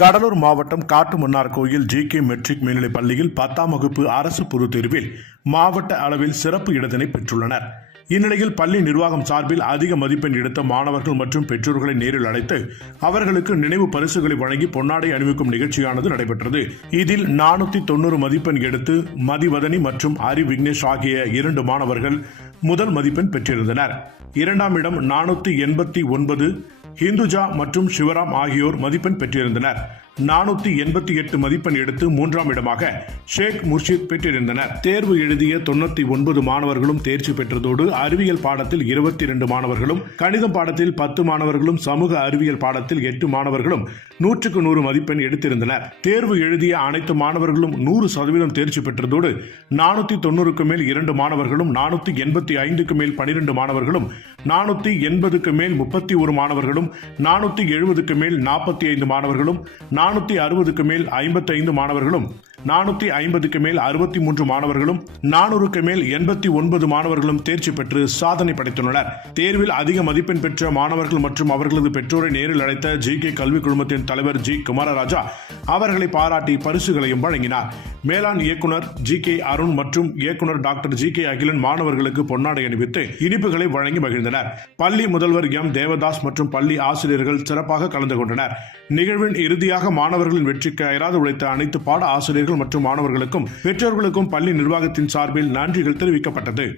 கடலூர் மாவட்டம் காட்டுமன்னார் கோயில் G K matric மேல்நிலைப் பள்ளியில் பத்தாம் வகுப்பு அரசு பொதுத் தேர்வில் மாவட்ட அளவில் சிறப்பு இடத்தினை பெற்றுள்ளனர். இந்நிலையில் பள்ளி நிர்வாகம் சார்பில் அதிக மதிப்பெண் எடுத்த மாணவர்கள் மற்றும் பெற்றோர்களை நேரில் அழைத்து அவர்களுக்கு நினைவு பரிசுகளை வழங்கி பொன்னாடை அணிவிக்கும் நிகழ்ச்சியானது நடைபெற்றது. இதில் நானூத்தி தொண்ணூறு மதிப்பெண் எடுத்து மதிவதனி மற்றும் ஹரி விக்னேஷ் ஆகிய இரண்டு மாணவர்கள் முதல் மதிப்பெண் பெற்றிருந்தனர். இரண்டாம் இடம் நானூத்தி எண்பத்தி ஒன்பது ஹிந்துஜா மற்றும் சிவராம் ஆகியோர் மதிப்பெண் பெற்றிருந்தனர். நானூத்தி எண்பத்தி எட்டு மதிப்பெண் எடுத்து மூன்றாம் இடமாக ஷேக் முர்ஷித் பெற்றிருந்தனர். தேர்வு எழுதிய தொண்ணூத்தி ஒன்பது மாணவர்களும் தேர்ச்சி பெற்றதோடு அறிவியல் பாடத்தில் இருபத்தி இரண்டு மாணவர்களும் கணிதம் பாடத்தில் பத்து மாணவர்களும் சமூக அறிவியல் பாடத்தில் எட்டு மாணவர்களும் நூற்றுக்கு நூறு மதிப்பெண் எடுத்திருந்தனர். தேர்வு எழுதிய அனைத்து மாணவர்களும் நூறு சதவீதம் தேர்ச்சி பெற்றதோடு நானூத்தி தொண்ணூறுக்கு மேல் இரண்டு மாணவர்களும் நானூத்தி எண்பத்தி ஐந்துக்கு மேல் பனிரெண்டு மாணவர்களும் நானூத்தி எண்பதுக்கு மேல் முப்பத்தி ஒரு மாணவர்களும் நானூத்தி எழுபதுக்கு மேல் நாற்பத்தி ஐந்து மாணவர்களும் நானூத்தி அறுபதுக்கு மேல் ஐம்பத்தி ஐந்து மாணவர்களும் நானூத்தி ஐம்பதுக்கு மேல் அறுபத்தி மூன்று மாணவர்களும் நானூறுக்கு மேல் எண்பத்தி ஒன்பது மாணவர்களும் தேர்ச்சி பெற்று சாதனை படைத்துள்ளனர். தேர்வில் அதிக மதிப்பெண் பெற்ற மாணவர்கள் மற்றும் அவர்களது பெற்றோரை நேரில் அழைத்த ஜி கே கல்வி குழுமத்தின் தலைவர் ஜி குமாரராஜா அவர்களை பாராட்டி பரிசுகளையும் வழங்கினார். மேலாண் இயக்குனர் ஜி கே அருண் மற்றும் இயக்குனர் டாக்டர் ஜி கே அகிலன் மாணவர்களுக்கு பொன்னாடை அணிவித்து இனிப்புகளை வழங்கி மகிழ்ந்தனர். பள்ளி முதல்வர் எம் தேவதாஸ் மற்றும் பள்ளி ஆசிரியர்கள் சிறப்பாக கலந்து கொண்டனர். நிகழ்வின் இறுதியாக மாணவர்களின் வெற்றிக்கு அயராது உழைத்த அனைத்து பாட ஆசிரியர்கள் மற்றும் மாணவர்களுக்கும் பெற்றோர்களுக்கும் பள்ளி நிர்வாகத்தின் சார்பில் நன்றிகள் தெரிவிக்கப்பட்டது.